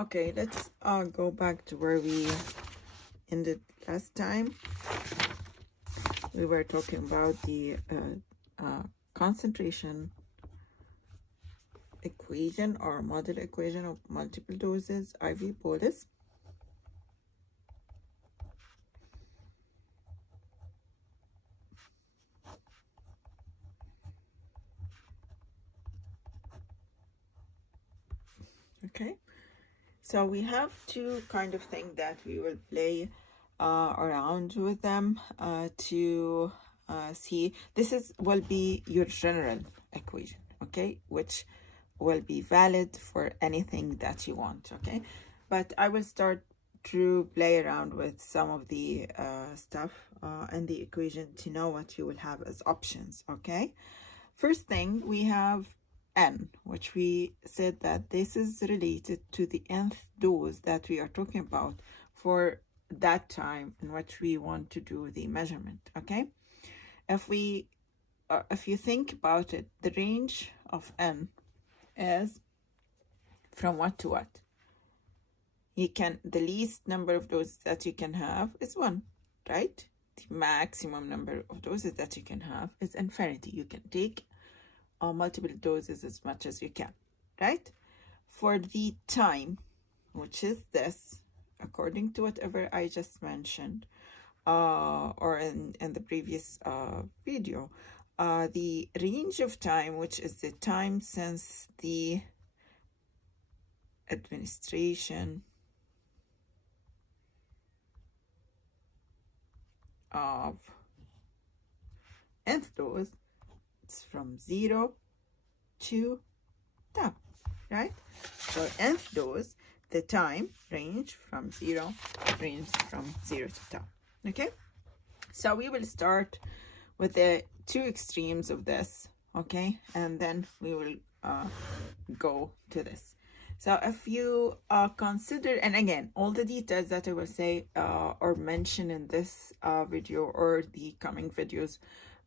Okay, let's go back to where we ended last time. We were talking about the concentration equation or model equation of multiple doses IV bolus. Okay, so we have two kind of things that we will play around with them to see. This will be your general equation, okay, which will be valid for anything that you want, okay? But I will start to play around with some of the stuff in the equation to know what you will have as options, okay? First thing, we have n, which we said that this is related to the nth dose that we are talking about for that time in which we want to do the measurement, okay? If you think about it, the range of n is from what to what? The least number of doses that you can have is 1, right? The maximum number of doses that you can have is infinity. You can take multiple doses as much as you can, right? For the time, which is this, according to whatever I just mentioned, or in the previous video, the range of time, which is the time since the administration of nth dose, it's from 0 to tau, right? So nth dose, the time range from 0 to tau, okay? So we will start with the two extremes of this, okay? And then we will go to this. So if you consider, and again, all the details that I will say or mention in this video or the coming videos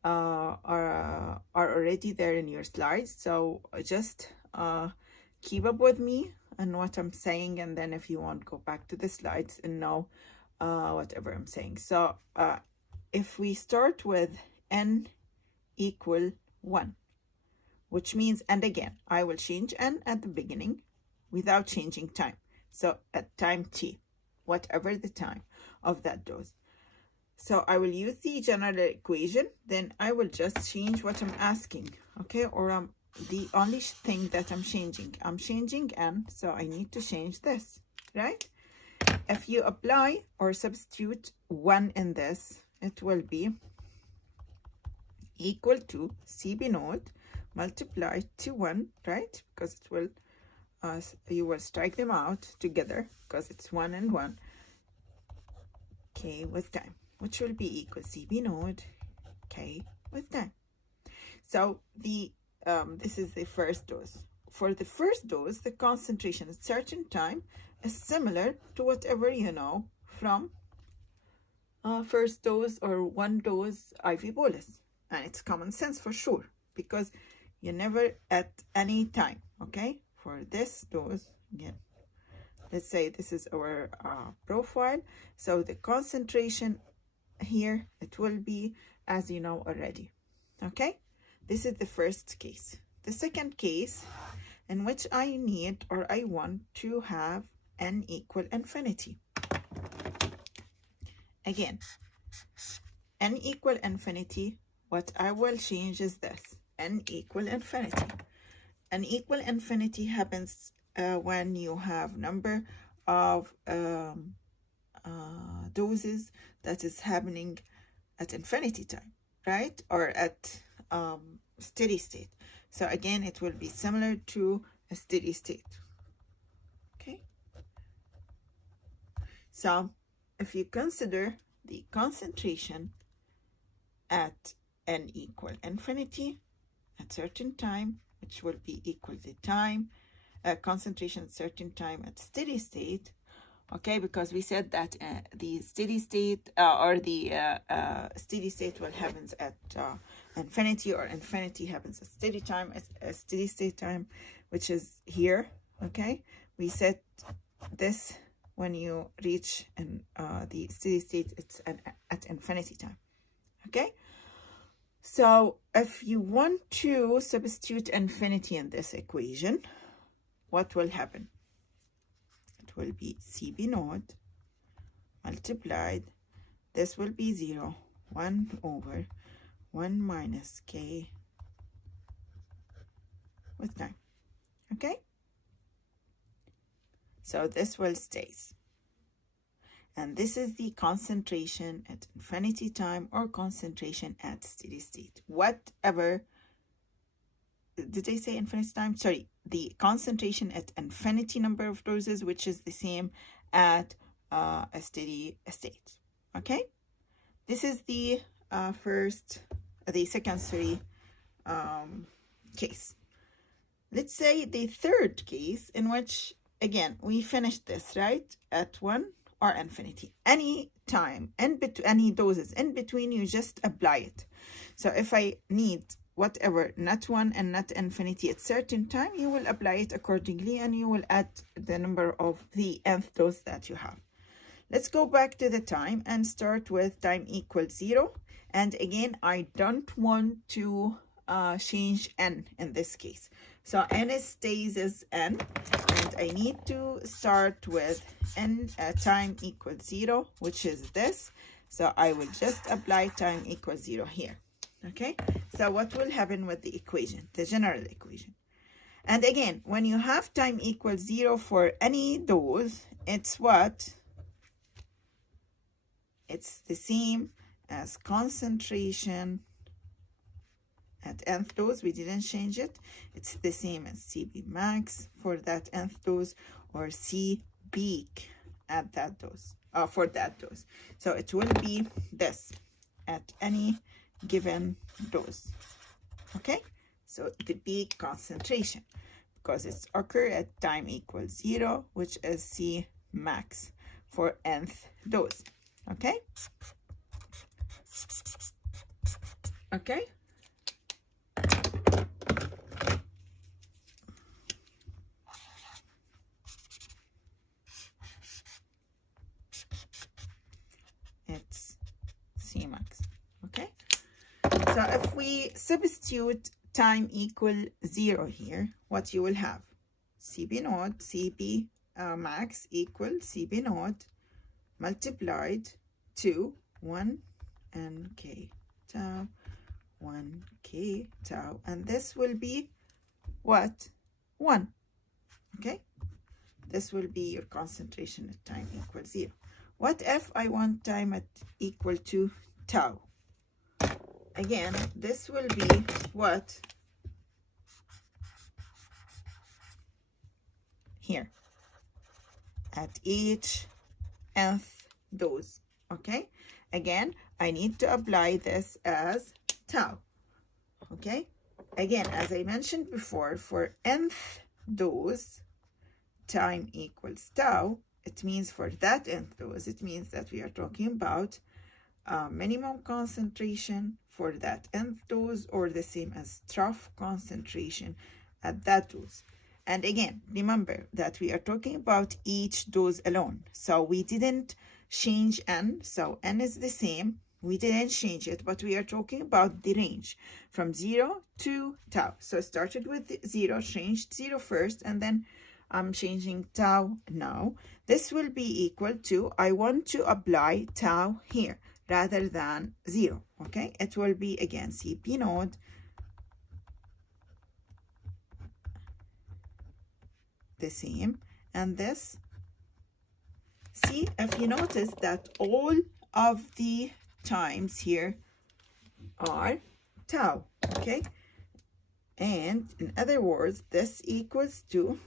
are already there in your slides. So just keep up with me and what I'm saying, and then if you want, go back to the slides and know whatever I'm saying. So if we start with n equal 1, which means, and again, I will change n at the beginning without changing time. So at time t, whatever the time of that dose. So I will use the general equation, then I will just change what I'm asking, okay? Or the only thing that I'm changing n, so I need to change this, right? If you apply or substitute 1 in this, it will be equal to CB naught multiplied to 1, right? Because it will, you will strike them out together because it's 1 and 1, k with time, which will be equal CB naught k with time. So this is the first dose. For the first dose, the concentration at certain time is similar to whatever you know from first dose or 1 dose IV bolus. And it's common sense for sure, because you never at any time, okay? For this dose, again, let's say this is our profile. So the concentration here, it will be as you know already, okay? This is the first case. The second case, in which I need or I want to have n equal infinity. Again, n equal infinity, what I will change is this, n equal infinity. N equal infinity happens when you have number of doses that is happening at infinity time, right? Or at steady state. So again, it will be similar to a steady state, okay? So if you consider the concentration at n equal infinity at certain time, which will be equal to time, concentration at certain time at steady state, okay? Because we said that the steady state or the steady state will happens at infinity, or infinity happens at steady time, at steady state time, which is here, okay? We set this when you reach the steady state, it's at infinity time. Okay, so if you want to substitute infinity in this equation, what will happen? It will be CB naught multiplied, this will be 0, 1 over 1 minus K with time. Okay, so this will stays. And this is the concentration at infinity time or concentration at steady state. Whatever, did I say infinity time? Sorry, the concentration at infinity number of doses, which is the same at a steady state. Okay, this is the second case. Let's say the third case, in which again we finished this right at 1 or infinity. Any time in between, any doses in between, you just apply it. So if I need whatever, not 1 and not infinity at certain time, you will apply it accordingly, and you will add the number of the nth dose that you have. Let's go back to the time and start with time equals 0. And again, I don't want to change n in this case. So n stays as n, and I need to start with n time equals 0, which is this. So I will just apply time equals 0 here. Okay, so what will happen with the equation, the general equation? And again, when you have time equals 0 for any dose, it's what? It's the same as concentration at nth dose. We didn't change it. It's the same as CB max for that nth dose, or C peak at that dose, for that dose. So it will be this at any given dose. Okay, so the peak concentration, because it's occur at time equals 0, which is C max for nth dose. Okay, okay. It's C max. Okay, so if we substitute time equal 0 here, what you will have? CB naught, CB max equal CB naught multiplied to 1 nk tau, 1 k tau, and this will be what? 1. Okay, this will be your concentration at time equals 0. What if I want time at equal to tau? Again, this will be what? Here, at each nth dose. Okay, again, I need to apply this as tau. Okay, again, as I mentioned before, for nth dose, time equals tau. It means for that nth dose, it means that we are talking about minimum concentration for that nth dose, or the same as trough concentration at that dose. And again, remember that we are talking about each dose alone. So we didn't change n. So n is the same. We didn't change it, but we are talking about the range from 0 to tau. So I started with 0, changed 0 first, and then I'm changing tau now. This will be equal to, I want to apply tau here rather than 0. Okay, it will be again CP naught the same, and this, see, if you notice that all of the times here are tau. Okay, and in other words, this equals to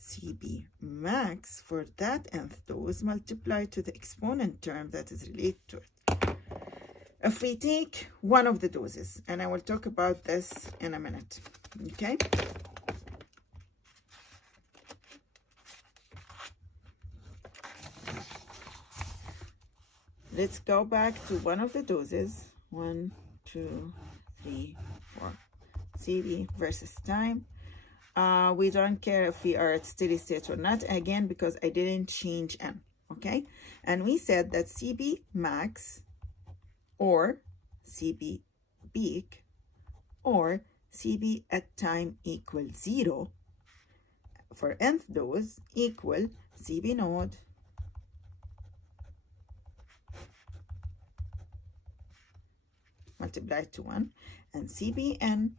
CB max for that nth dose multiplied to the exponent term that is related to it. If we take one of the doses, and I will talk about this in a minute. Okay, let's go back to one of the doses. 1, 2, 3, 4. CB versus time. we don't care if we are at steady state or not, again, because I didn't change n, okay? And we said that CB max or CB peak or CB at time equals 0 for nth dose equal CB node multiplied to 1 and CBN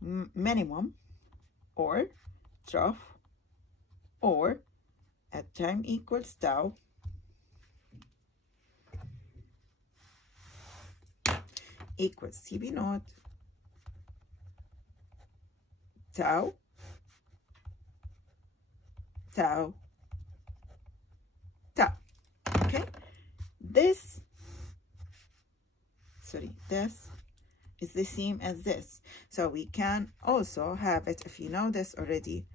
minimum or trough or at time equals tau equals CB node tau tau tau. Okay, this is the same as this, so we can also have it, if you know this already,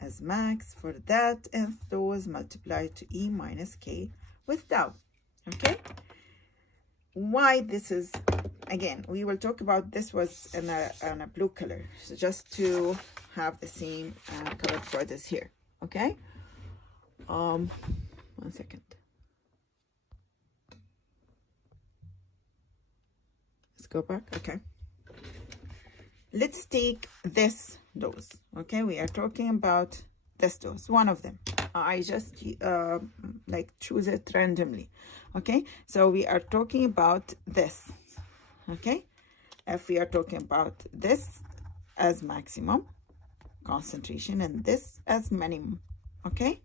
as max for that nth dose multiplied to E minus K with tau. Okay, why this is, again, we will talk about this was in a blue color, so just to have the same color for this here. Okay, 1 second. Let's go back. Okay, let's take this dose. Okay, we are talking about this dose, one of them. I just like choose it randomly. Okay, so we are talking about this. Okay, if we are talking about this as maximum concentration and this as minimum. Okay,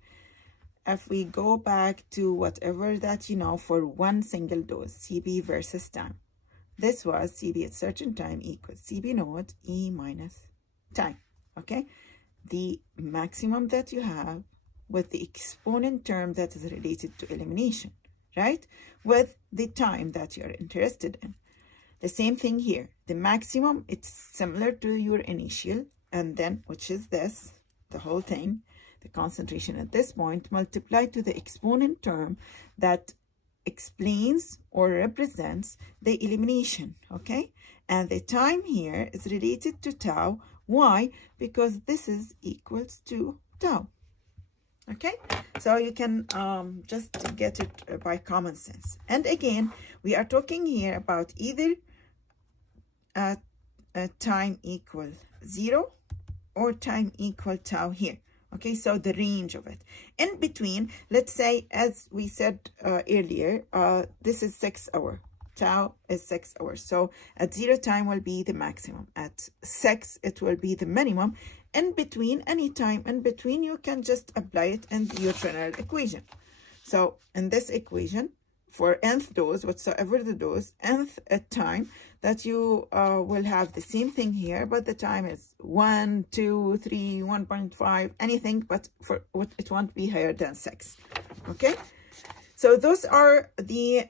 if we go back to whatever that you know for one single dose, CB versus time, this was CB at certain time equals CB node E minus time. Okay, the maximum that you have with the exponent term that is related to elimination, right, with the time that you're interested in. The same thing here, the maximum, it's similar to your initial, and then, which is this, the whole thing, the concentration at this point multiplied to the exponent term that explains or represents the elimination. Okay, and the time here is related to tau. Why? Because this is equals to tau. Okay, so you can just get it by common sense. And again, we are talking here about either time equal 0 or time equal tau here. Okay, so the range of it. In between, let's say, as we said earlier, this is 6 hours. Tau is 6 hours. So at 0 time will be the maximum. At 6, it will be the minimum. In between, any time in between, you can just apply it in your general equation. So in this equation, for nth dose, whatsoever the dose, nth at time, that you will have the same thing here, but the time is 1, 2, 3, 1.5, anything, but for it won't be higher than 6. Okay, so those are the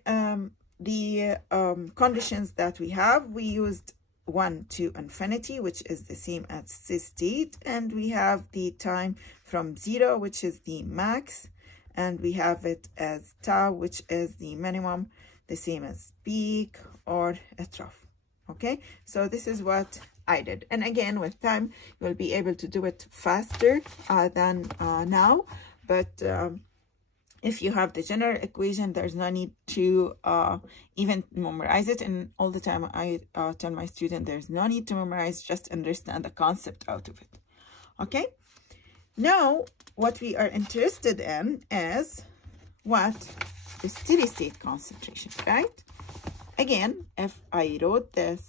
conditions that we have. We used 1 to infinity, which is the same as this state, and we have the time from 0, which is the max, and we have it as tau, which is the minimum, the same as peak or a trough. Okay, so this is what I did, and again, with time you will be able to do it faster than now, but if you have the general equation, there's no need to even memorize it. And all the time I tell my student, there's no need to memorize, just understand the concept out of it. Okay, now what we are interested in is what? The steady state concentration, right? Again, if I wrote this,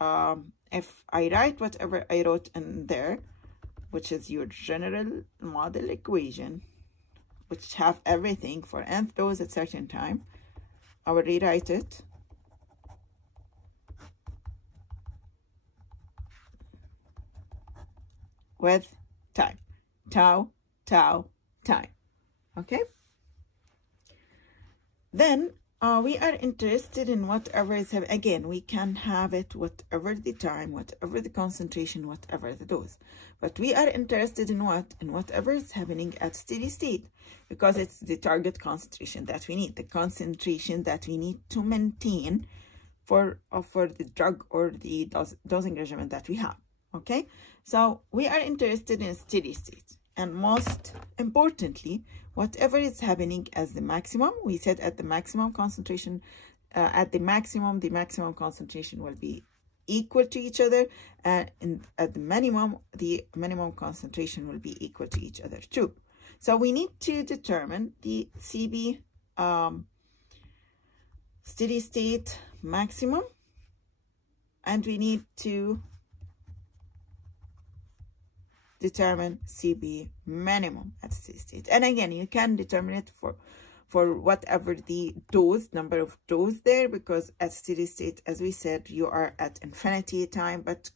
if I write whatever I wrote in there, which is your general model equation, which have everything for nth dose at certain time, I will rewrite it with time, tau, tau, time. Okay, then we are interested in whatever is, again, we can have it whatever the time, whatever the concentration, whatever the dose, but we are interested in what? In whatever is happening at steady state, because it's the target concentration that we need, the concentration that we need to maintain for the drug or the dosing regimen that we have. Okay, So we are interested in steady state. And most importantly, whatever is happening as the maximum, we said at the maximum concentration, the maximum concentration will be equal to each other. And at the minimum concentration will be equal to each other too. So we need to determine the CB steady state maximum, and we need to determine CB minimum at steady state. And again, you can determine it for whatever the number of dose there, because at steady state, as we said, you are at infinity time, but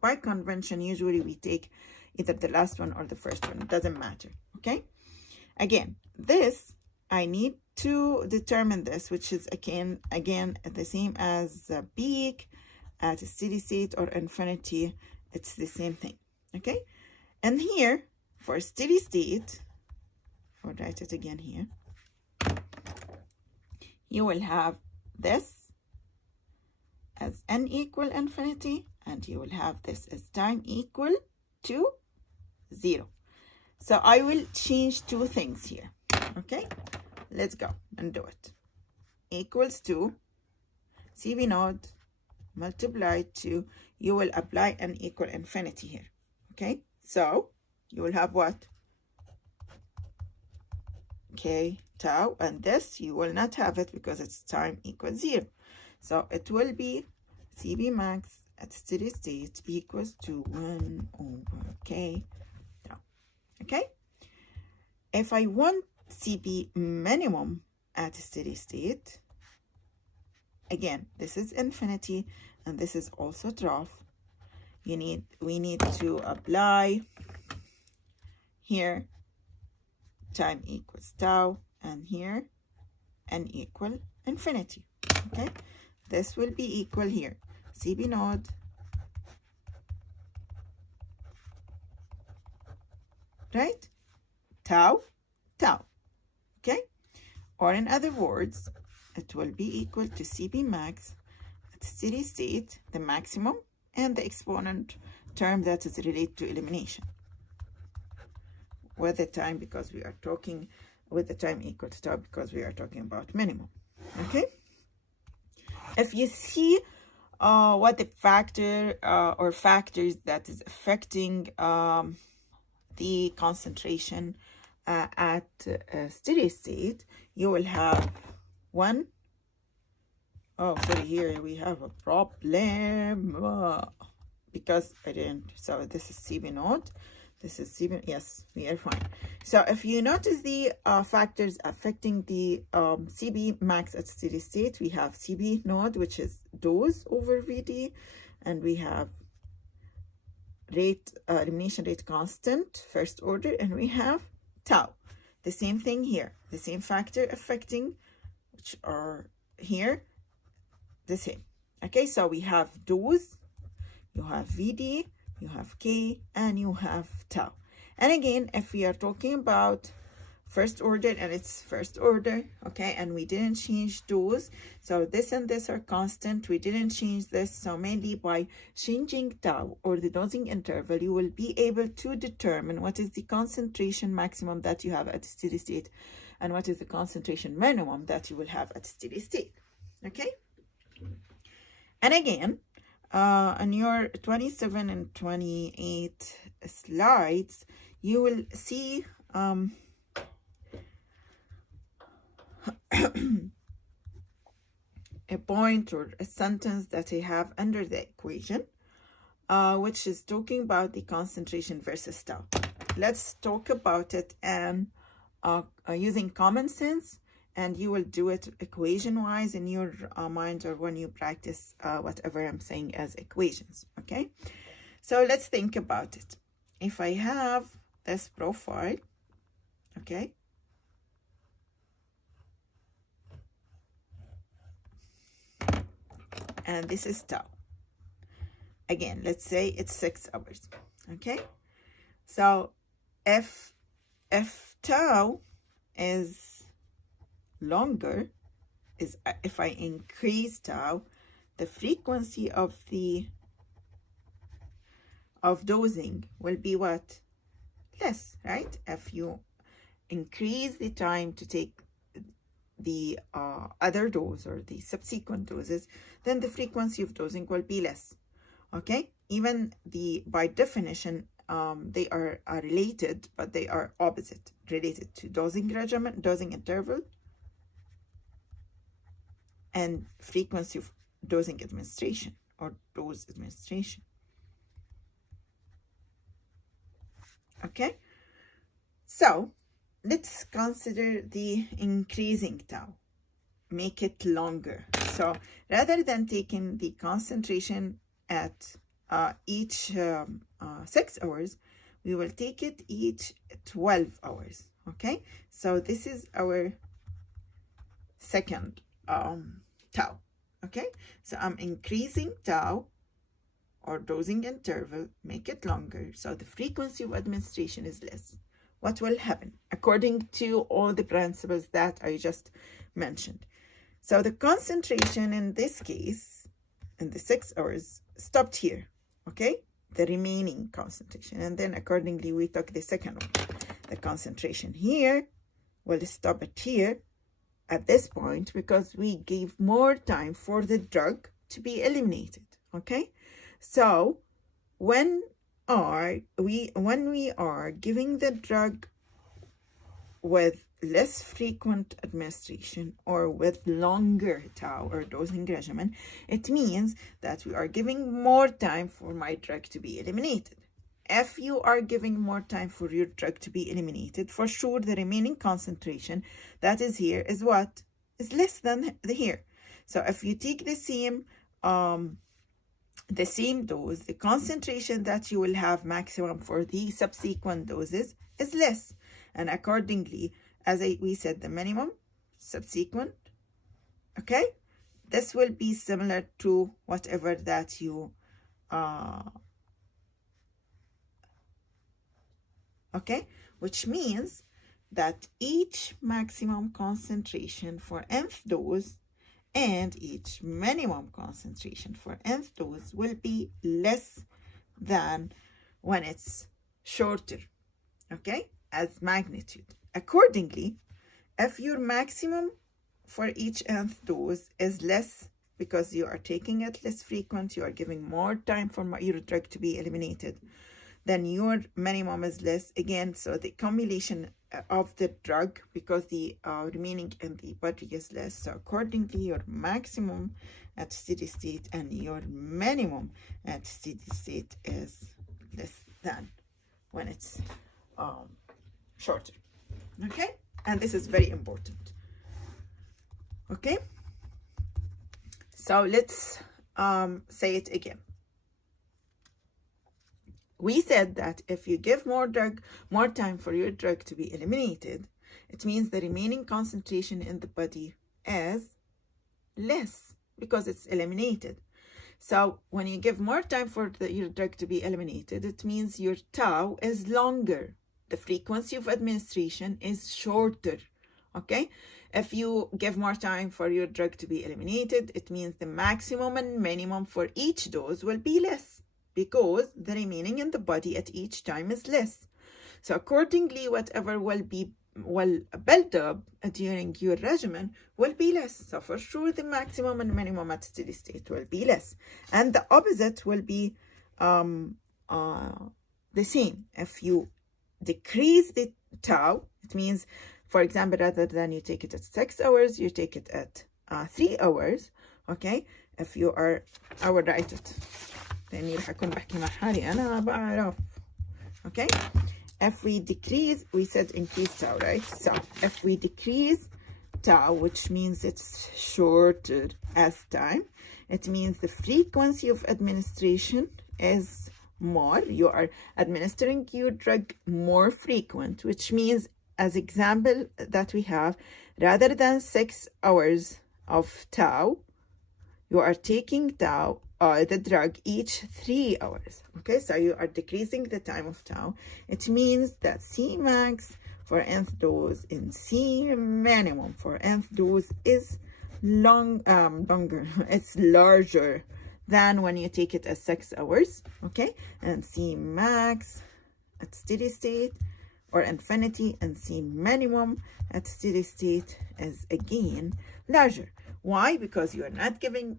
by convention, usually we take either the last one or the first one. It doesn't matter, okay? Again, this, I need to determine this, which is again the same as peak at a steady state or infinity. It's the same thing, okay? And here, for steady state, I'll write it again here, you will have this as n equal infinity, and you will have this as time equal to 0. So I will change two things here, okay? Let's go and do it. Equals to CB naught multiplied to, you will apply n equal infinity here, okay? So you will have what? K tau, and this you will not have it because it's time equals 0. So it will be CB max at steady state equals to 1 over K tau, okay? If I want CB minimum at steady state, again, this is infinity and this is also trough. We need to apply here time equals tau, and here n equal infinity, okay? This will be equal here, CB naught right, tau, okay? Or in other words, it will be equal to CB max at steady state, the maximum, and the exponent term that is related to elimination with the time, because we are talking with the time equal to tau, because we are talking about minimum, okay? If you see what the factor or factors that is affecting the concentration at steady state, you will have one. Oh, sorry, here we have a problem because I didn't. So this is CB naught. This is CB. Yes, we are fine. So if you notice the factors affecting the CB max at steady state, we have CB naught, which is dose over VD, and we have rate elimination rate constant, first order, and we have tau. The same thing here. The same factor affecting, which are here, the same. Okay, so we have dose, you have VD, you have K, and you have tau. And again, if we are talking about first order, and it's first order, okay, and we didn't change dose, so this and this are constant, we didn't change this, so mainly by changing tau or the dosing interval, you will be able to determine what is the concentration maximum that you have at steady state and what is the concentration minimum that you will have at steady state, okay? And again, on your 27 and 28 slides, you will see a point or a sentence that I have under the equation, which is talking about the concentration versus tau. Let's talk about it and using common sense, and you will do it equation-wise in your mind or when you practice whatever I'm saying as equations, okay? So let's think about it. If I have this profile, okay? And this is tau. Again, let's say it's 6 hours, okay? So if tau is longer, if I increase tau, the frequency of the of dosing will be what? Less, right? If you increase the time to take the other dose or the subsequent doses, then the frequency of dosing will be less. Okay, even by definition, they are related, but they are opposite, related to dosing regimen, dosing interval, and frequency of dosing administration or dose administration. Okay, so let's consider the increasing tau, make it longer. So rather than taking the concentration at each 6 hours, we will take it each 12 hours. Okay, so this is our second tau. Okay, so I'm increasing tau or dosing interval, make it longer, so the frequency of administration is less. What will happen according to all the principles that I just mentioned? So the concentration in this case, in the 6 hours, stopped here, okay? The remaining concentration. And then accordingly, we took the second one. The concentration here will stop it here at this point because we gave more time for the drug to be eliminated, okay? So when we are giving the drug with less frequent administration or with longer tau or dosing regimen, it means that we are giving more time for my drug to be eliminated. If you are giving more time for your drug to be eliminated, for sure the remaining concentration that is here is what? Is less than here. So if you take the same dose, the concentration that you will have maximum for the subsequent doses is less. And accordingly, as we said, the minimum, subsequent, okay? This will be similar to whatever that you, okay? Which means that each maximum concentration for nth dose and each minimum concentration for nth dose will be less than when it's shorter, okay, as magnitude. Accordingly, if your maximum for each nth dose is less because you are taking it less frequent, you are giving more time for your drug to be eliminated, then your minimum is less again. So the accumulation of the drug, because the remaining in the body is less, so accordingly your maximum at steady state and your minimum at steady state is less than when it's shorter. Okay, and this is very important. Okay, so let's say it again. We said that if you give more time for your drug to be eliminated, it means the remaining concentration in the body is less because it's eliminated. So when you give more time for your drug to be eliminated, it means your tau is longer. The frequency of administration is shorter, okay? If you give more time for your drug to be eliminated, it means the maximum and minimum for each dose will be less, because the remaining in the body at each time is less. So accordingly, whatever will build up during your regimen will be less. So for sure, the maximum and minimum at steady state will be less. And the opposite will be the same. If you decrease the tau, it means, for example, rather than you take it at 6 hours, you take it at 3 hours, okay? If you are, I will write it. لأني رح أكون بحكي مع حالي أنا بعرف. Okay, if we decrease, we said increase tau, right? So if we decrease tau, which means it's shorter as time, it means the frequency of administration is more. You are administering your drug more frequent, which means, as example that we have, rather than 6 hours of tau, you are taking the drug each 3 hours. Okay, so you are decreasing the time of tau. It means that C max for nth dose and C minimum for nth dose is longer. It's larger than when you take it as 6 hours, okay? And C max at steady state or infinity, and C minimum at steady state is again larger. Why? Because you are not giving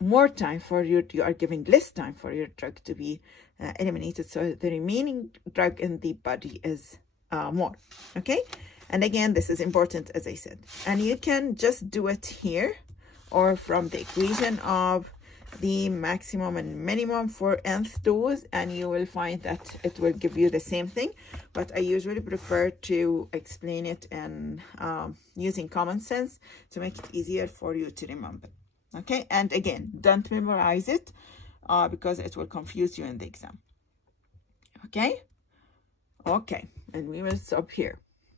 more time for you are giving less time for your drug to be eliminated, so the remaining drug in the body is more, okay? And again, this is important, as I said, and you can just do it here or from the equation of the maximum and minimum for nth dose, and you will find that it will give you the same thing. But I usually prefer to explain it in using common sense to make it easier for you to remember. Okay, and again, don't memorize it because it will confuse you in the exam. Okay, and we will stop here.